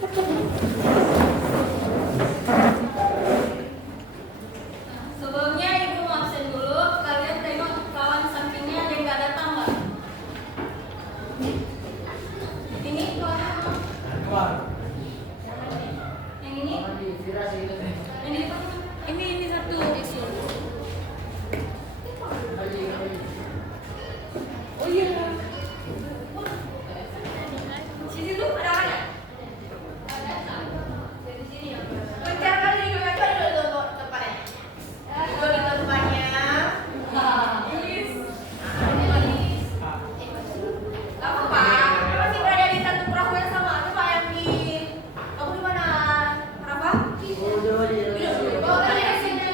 Sebelumnya Ibu mau absen dulu, kalian tengok kawan sampingnya ada yang nggak datang nggak? Ini kawan apa? Yang ini? Yang ini Pak? Ini satu. Oh iya. Sini dulu ada apa ya? Dari sini ya. Bentar kali juga ada depannya. Dua di depannya. Apa Pak? Masih berada di satu perahu yang sama. Coba yang di kamu di mana? Rafa? Bawa kali ke sini.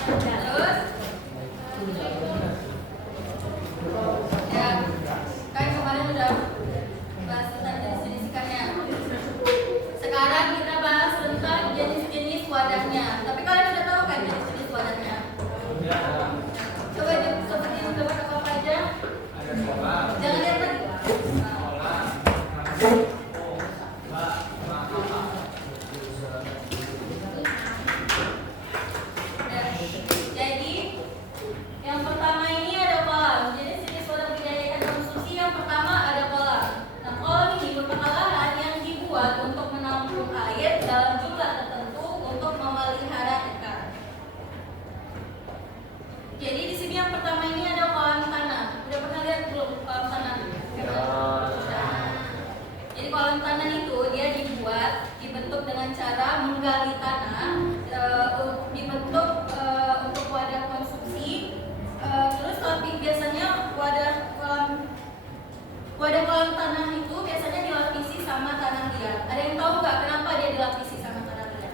Terus ya, kan kemarin udah bahas tentang jenis-jenis ikannya. Sekarang kita bahas tentang jenis-jenis wadahnya. Tapi kalian sudah tahu kan jenis-jenis wadahnya? Coba seperti mencoba apa aja. Jangan lihat lagi. Jadi yang pertama ini ada kolam. Jenis-jenis wadah budidaya ikan konsumsi yang pertama ada kolam. Nah, kolam ini merupakan lahan yang dibuat untuk menampung air dalam jumlah tertentu untuk memelihara ikan. Jadi di sini yang pertama ini ada kolam tanah. Udah pernah lihat belum kolam tanah? Jadi kolam tanah itu dia dibentuk dengan cara menggali tanah, dibentuk untuk wadah konsumsi. Terus tapi biasanya wadah kolam tanah itu biasanya dilapisi sama tanah liat. Ada yang tahu nggak kenapa dia dilapisi sama tanah liat?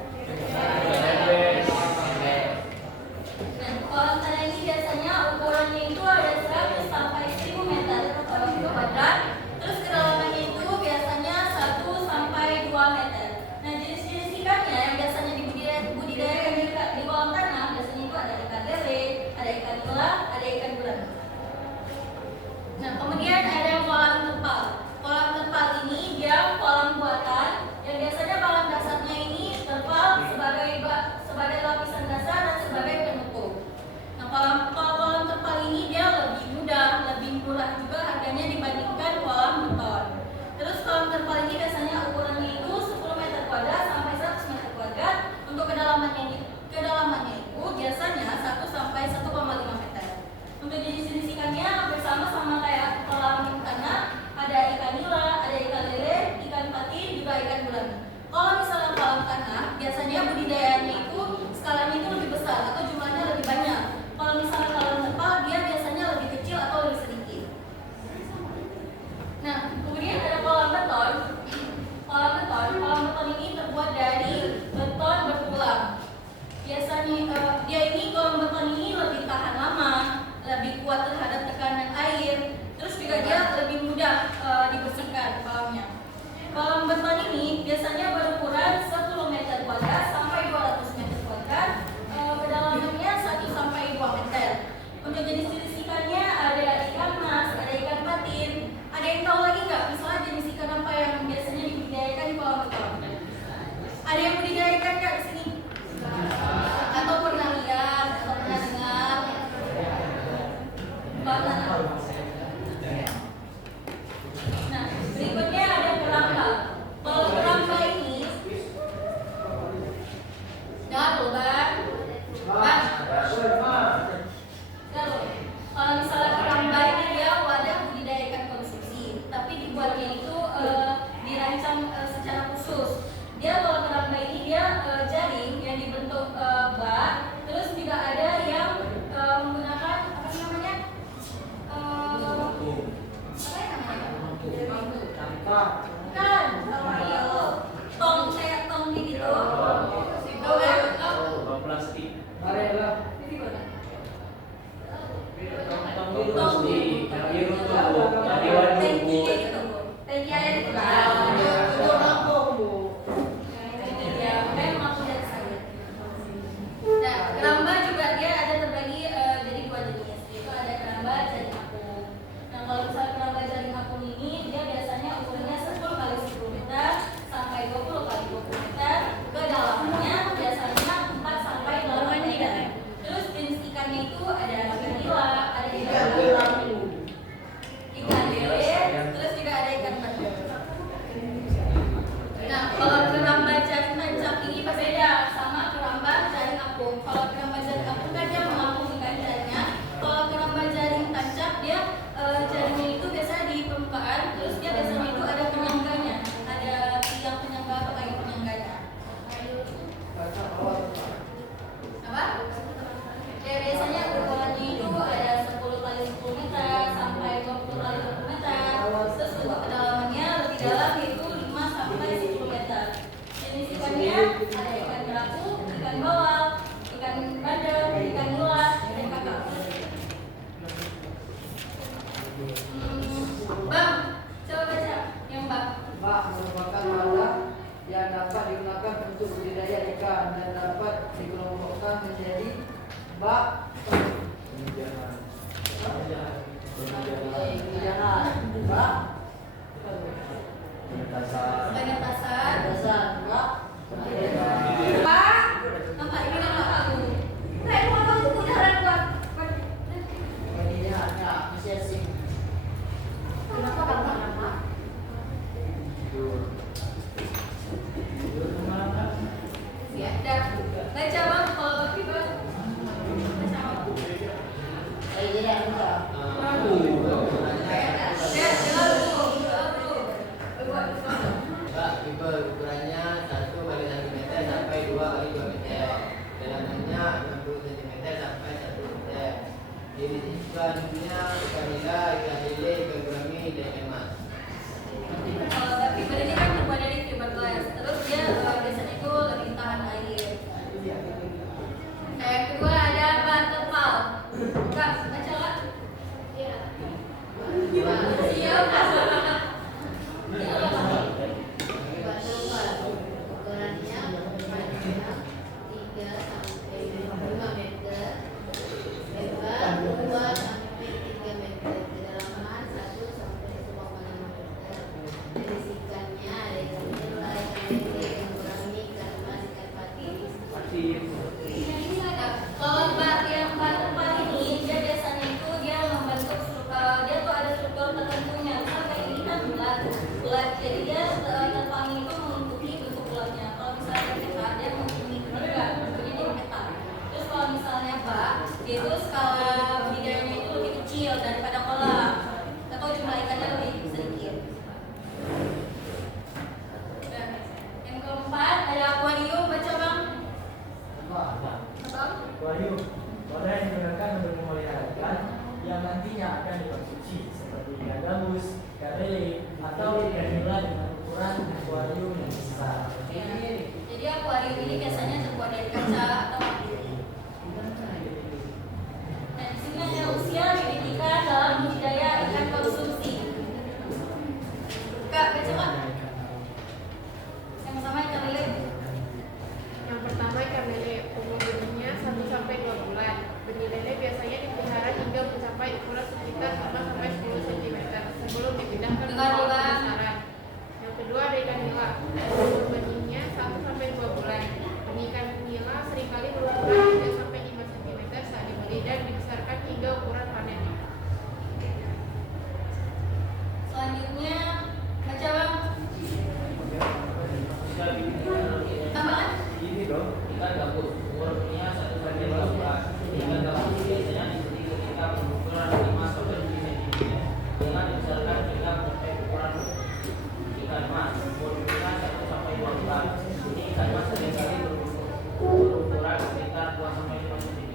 Nah, kolam tanah ini biasanya ukurannya itu ada 100 sampai 1000 meter kuadrat. Terus kedalamannya itu biasanya 1 sampai 2 meter. Nah, jenis-jenis ikannya yang biasanya dibudidayakan di kolam tanah biasanya itu ada ikan lele, ada ikan nila, ada ikan gurame. Nah, kemudian ada kolam terpal. Kolam terpal ini dia kolam buatan yang biasanya bahan dasarnya ini terpal sebagai lapisan dasar dan sebagai penutup. Nah, kolam terpal ini dia lebih mudah, lebih murah juga harganya dibandingkan kolam beton. Terus kolam terpal ini biasanya ukurannya itu 10 meter kuadrat sampai 100 meter kuadrat. Untuk kedalamannya itu biasanya 1 sampai 1,5 meter. Untuk jenis-jenis ikannya hampir sama kayak kolam tanah, ada ikan nila, ada ikan lele, ikan patin, juga ikan gurame. Kalau misalnya kolam tanah, biasanya budidayanya itu skalanya itu lebih besar atau jumlahnya lebih banyak. Kalau misalnya kolam terpal, dia biasanya lebih kecil atau lebih sedikit. Nah, kemudian ada kolam beton. Kolam beton ini terbuat dari beton bertulang. Biasanya kolam beton ini lebih tahan lama, lebih kuat terhadap tekanan air, terus juga dia lebih mudah dibersihkan kolamnya. Kolam beton ini biasanya berukuran 10 meter kuadrat sampai 200 meter kuadrat, kedalamannya 1 sampai 2 meter. Untuk jenis-jenis ikannya ada ikan mas, ada ikan patin. Ada yang tahu lagi nggak? Misalnya jenis ikan apa yang biasanya dibudidayakan di kolam beton? Ada yang budidayakan nggak di sini? Atau pernah lihat atau pernah dengar? Nah, berikutnya ada keramba. Kalau keramba ini, kalau misalnya keramba ini dia wadah budidayakan konsumsi, tapi dibuatnya itu dirancang secara khusus. Dia kalau keramba ini dia jaring yang dibentuk bak, terus juga ada yang menggunakan apa sih namanya? Bukan, tong kayak tong gitu. Plastik. Tangki gitu, tangki air gitu kan. Memang tidak saya. Nah, keramba juga dia ada terbagi jadi 2 jenis, yaitu ada keramba jaring apung. Nah, kalau misalnya keramba jaring apung ini dia biasanya ukurannya 10 kali 10 meter sampai 20 kali 20 meter. Kedalamannya biasanya 4 sampai 8 meter. Terus jenis ikannya itu ada ikan nila, ada ikan lele, terus juga ada ikan bandeng. Nah, kalau keramba jaring tancap ini berbeda sama keramba jaring apung. Kalau keramba jaring apung kan dia mengapungkan jaringnya. Kalau keramba jaring tancap dia jaringnya itu biasanya di permukaan, terus dia biasanya itu ada penyangganya, ada tiang penyangga atau kayu penyangganya. Apa? Ya, biasanya ukurannya itu ada 10 kali 10 meter sampai 20 kali 20 meter. Terus untuk kedalamannya lebih dalam yaitu 5 sampai 10 meter. Jenis ikannya ada ikan kerapu, ikan bawal, ikan bandeng, ikan Pak. Ukurannya 1 x 1 cm sampai 2 x 2 meter. Dalamannya 60 cm sampai 1 meter. Jenisnya ikan nila, ikan lele, ikan gurami, dan ikan mas. Fiber ini kan terbuat dari fiberglass. Terus dia biasanya itu lebih tahan air. Yang kedua ada butterpal. Kak, baca Kak? Iya. Siap. Jadi dia terpanggil itu mengikuti bentuk bulatnya. Kalau misalnya kita dia mengikuti enggak, bentuknya dia petak. Terus kalau misalnya Pak, dia itu skala budidayanya itu lebih kecil daripada kolam, atau jumlah ikannya lebih sedikit. Dan yang keempat ada akuarium, baca Bang. Abang? Akuarium wadah yang digunakan untuk memelihara ikan yang nantinya akan dikonsumsi seperti ikan gabus, ikan lele, atau ikan nila dengan ukuran akuarium yang besar. Jadi akuarium ini biasanya terbuat dari kaca atau akrilik. Dan di sini ada usia pendidikan dalam budidaya ikan konsumsi. Kak, baca Kak. Yang pertama ikan lele. Yang pertama ikan lele, umur benihnya 1 sampai 2 bulan. Benih lele biasanya dipelihara hingga mencapai ukuran sekitar 5 sampai 10 cm sebelum dipindahkan ke kolam pemasaran. Yang kedua ada ikan nila, umur benihnya 1 sampai 2 bulan. Benih ikan nila seringkali berukuran 3 sampai 5 cm saat dibeli dan dibesarkan hingga ukuran panen. Selanjutnya baca Bang. Tambahan? Ini dong, ikan gabus umurnya 1 sampai 2 bulan. Ikan gabus biasanya dibeli ketika berukuran 5 sampai 7 cm dengan dibesarkan hingga mencapai ukuran ikan mas. Umurnya 1 sampai 2 bulan. Ini ikan mas seringkali berukuran sekitar 2 sampai 5 cm.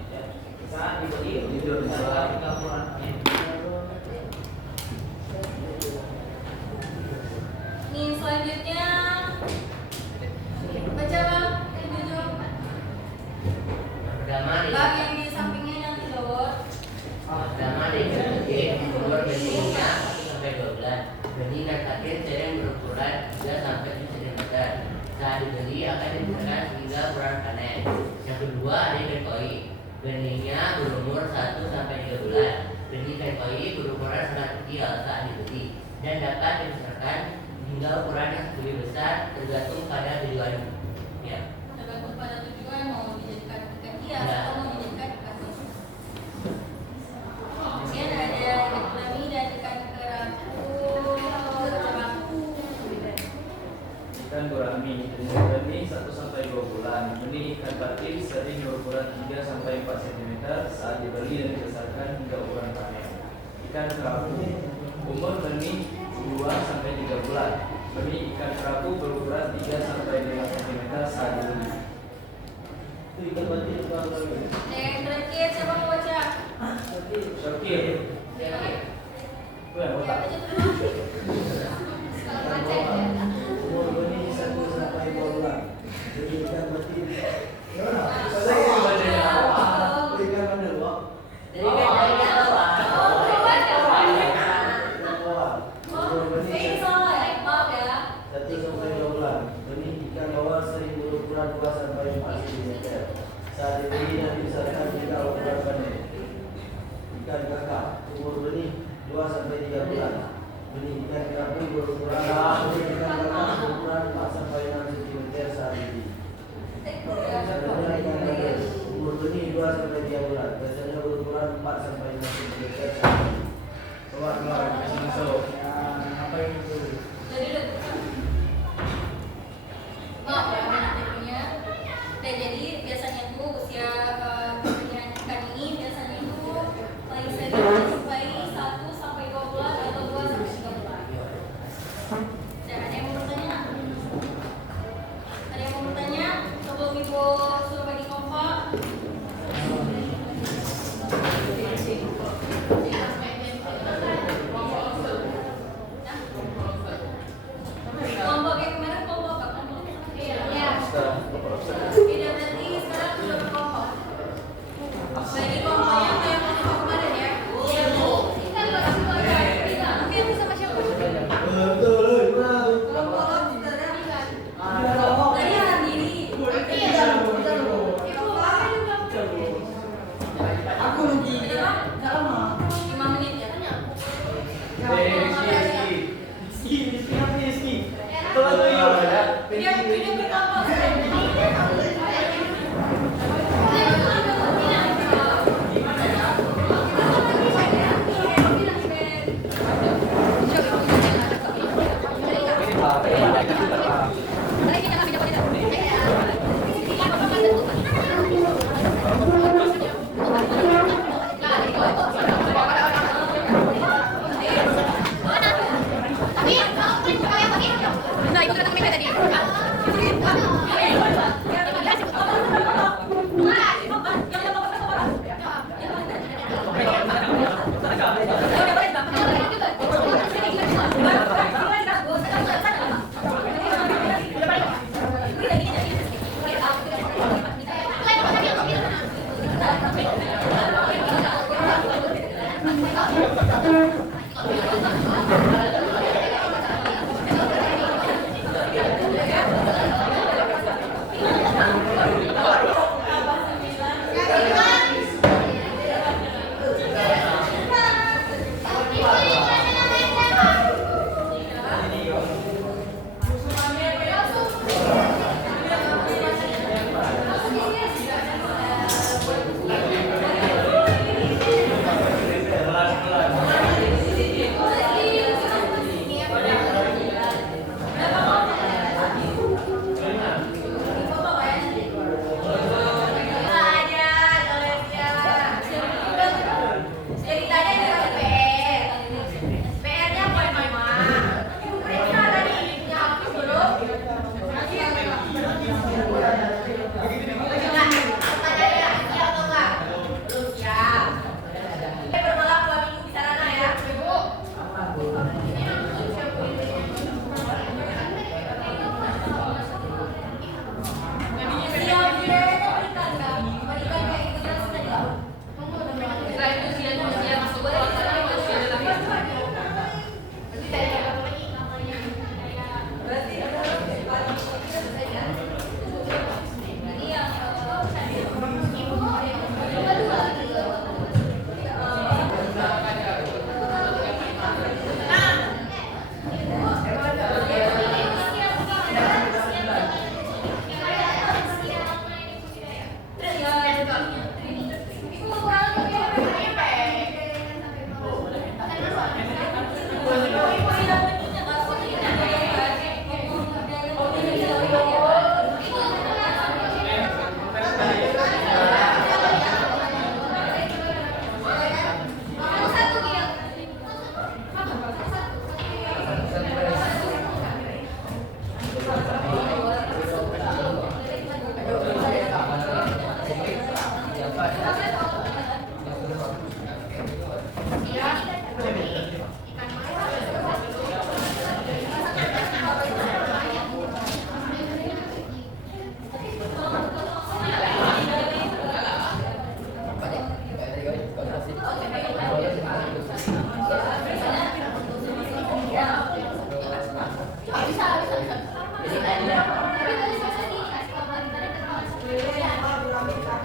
Saat dibeli dibesarkan hingga ukuran panen. Nih selanjutnya baca Bang. Jujur. Bang yang di sampingnya yang di bawah. Pertama ikan gede, umur benihnya 1 sampai 2 bulan. Benih ikan takir sering berukuran 3 sampai 7 cm. Saat dibeli akan dibesarkan hingga ukuran panen. Yang kedua ada ikan koi. Benihnya berumur 1 sampai 3 bulan. Benih ikan koi berukuran sangat kecil saat dibeli dan dapat dibesarkan hingga ukuran yang lebih besar tergantung pada tujuan. Ya. Tergantung pada tujuan mau dijadikan ikan hias Ya. atau mau dijadikan ikan konsumsi. Kemudian ada ikan gurami dan ikan kerapu. Baca Bang. Ikan gurami umur benih 1 sampai 2 bulan. Benih ikan patin sering berukuran 3 sampai 4 cm saat dibeli dan dibesarkan hingga ukuran panen. Ikan kerapu umur benih 2 sampai 3 bulan. Benih ikan kerapu berukuran 3 sampai 5 cm saat dibeli. Itu ikan patin itu apa lagi? Yang terakhir siapa mau baca? Syakir. Ya. Itu yang Ya, otak. baca dulu. Kalau baca ya. Umur benih 1 sampai 2 bulan. Jadi ikan patin. Saya yang bacanya. Ikan mana, Pak? Jadi kan Umur benih Ini salah ya, maaf ya. 1 sampai 2 bulan. Benih ikan bawal sering berukuran 2 sampai 4 cm. Saat dibeli dan dibesarkan hingga ukuran 2 sampai 3 bulan. Biasanya berukuran 4 sampai 5 cm. Keluar masuk. Apa itu? Jadi udah oh ya nanti punya. Dan jadi biasanya tuh usia pernikahan ikan ini biasanya tuh paling sering sampai 1 sampai 2 bulan atau 2 sampai 3 bulan. Dan ada yang mau bertanya? Ada yang mau bertanya? Sebelum ibu suruh bagi kelompok. Kelompok yang kemarin kelompok apa? Iya. Tidak berarti sekarang sudah berkelompok. Bagi kelompok yang kemarin ya. Iya bu. Kita dikasih pelajaran. Kita ambil sama siapa? Betul, Tadi sendiri. aku rugi. Enggak lama. 5 menit ya. Video berkelompok.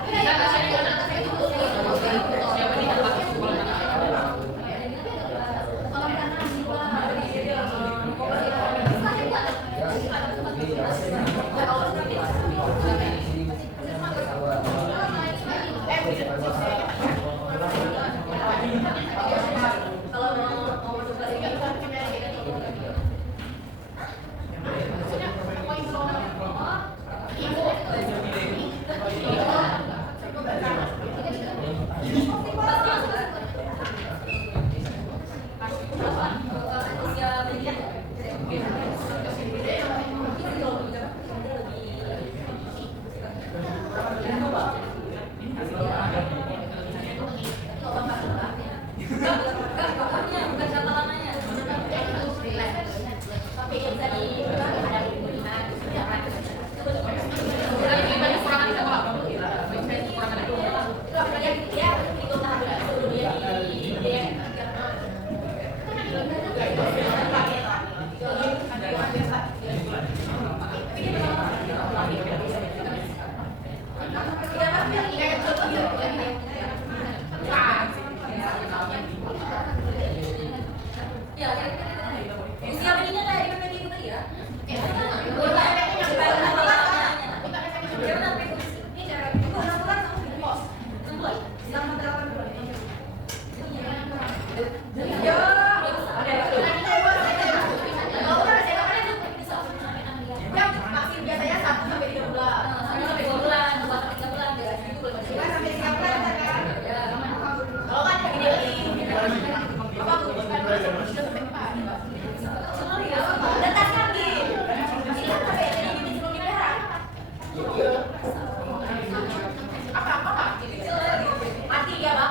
Kita kasih anak-anak itu Kalau mau coba ini usia beninya dari PPD itu tadi ya? Biasanya 1 sampai 3 bulan. 1 sampai 2 bulan, 2 sampai 3 bulan, biasa gitu. 5 sampai 3 bulan kan? Kalau kan gede-gede. Apa tuh? Dan tas kaki. Ini kan sampai jadi bibit sebelum dipelihara. Apa-apa mati ya, Bang?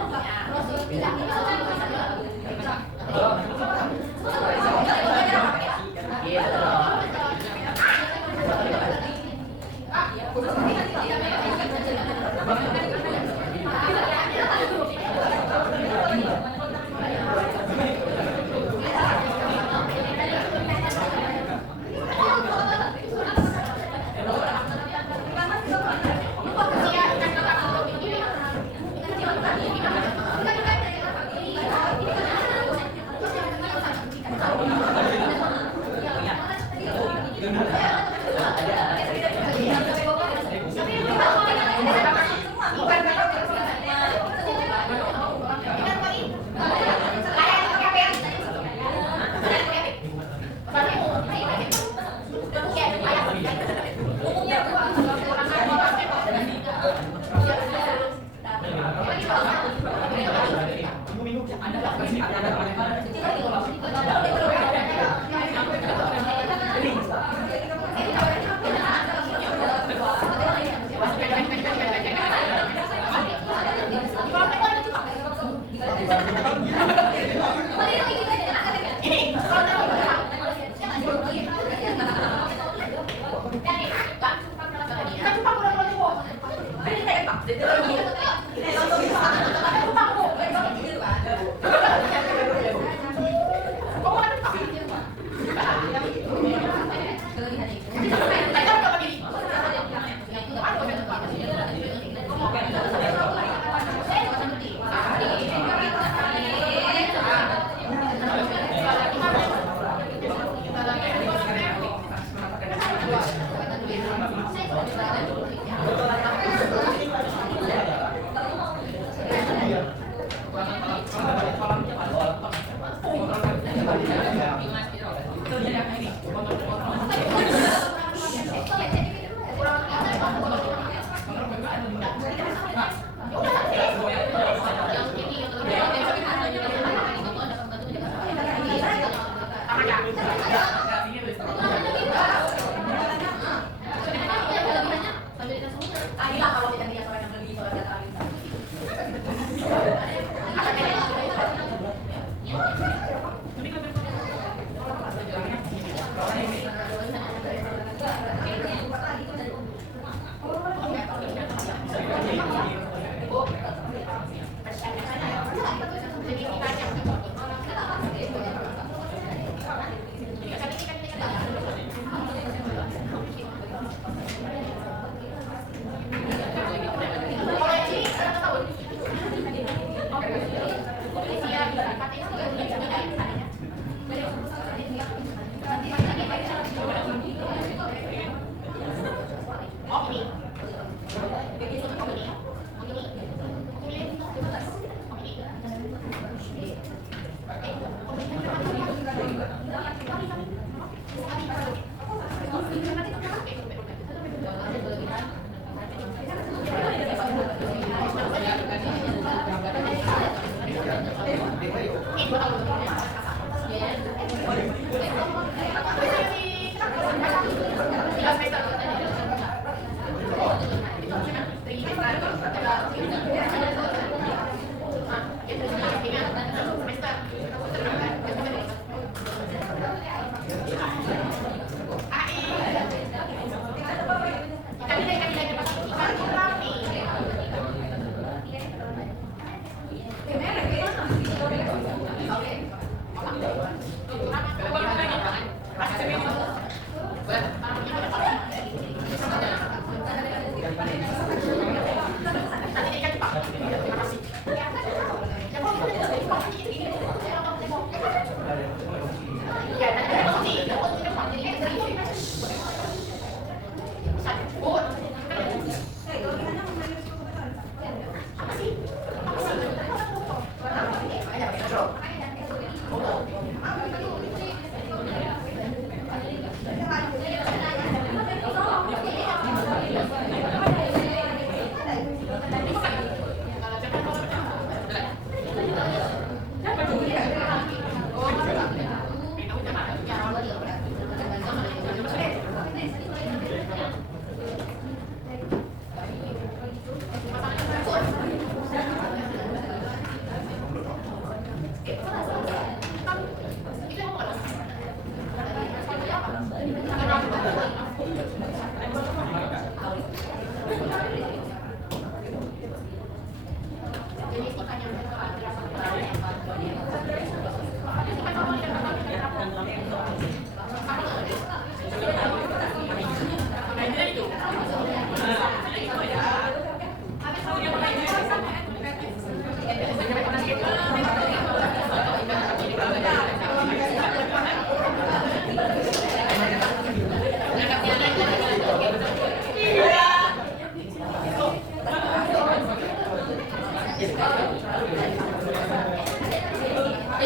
Oke.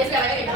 Iya.